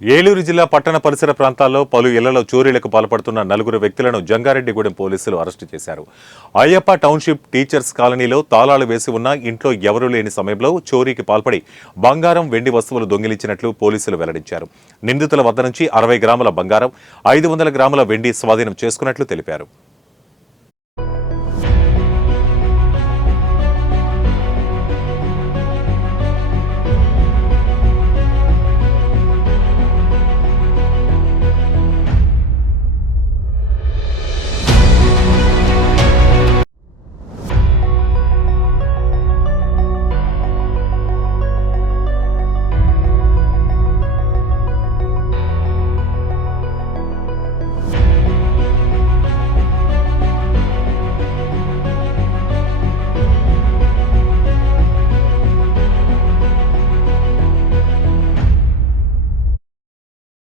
ఏలూరు జిల్లా పట్టణ పరిసర ప్రాంతాల్లో పలు ఇళ్లలో చోరీలకు పాల్పడుతున్న నలుగురు వ్యక్తులను జంగారెడ్డిగూడెం పోలీసులు అరెస్టు చేశారు. అయ్యప్ప టౌన్షిప్ టీచర్స్ కాలనీలో తాళాలు వేసి ఉన్న ఇంట్లో ఎవరూ లేని సమయంలో చోరీకి పాల్పడి బంగారం, వెండి వస్తువులు దొంగిలించినట్లు పోలీసులు వెల్లడించారు. నిందితుల వద్ద నుంచి 60 గ్రాముల బంగారం, 500 గ్రాముల వెండి స్వాధీనం చేసుకున్నట్లు తెలిపారు.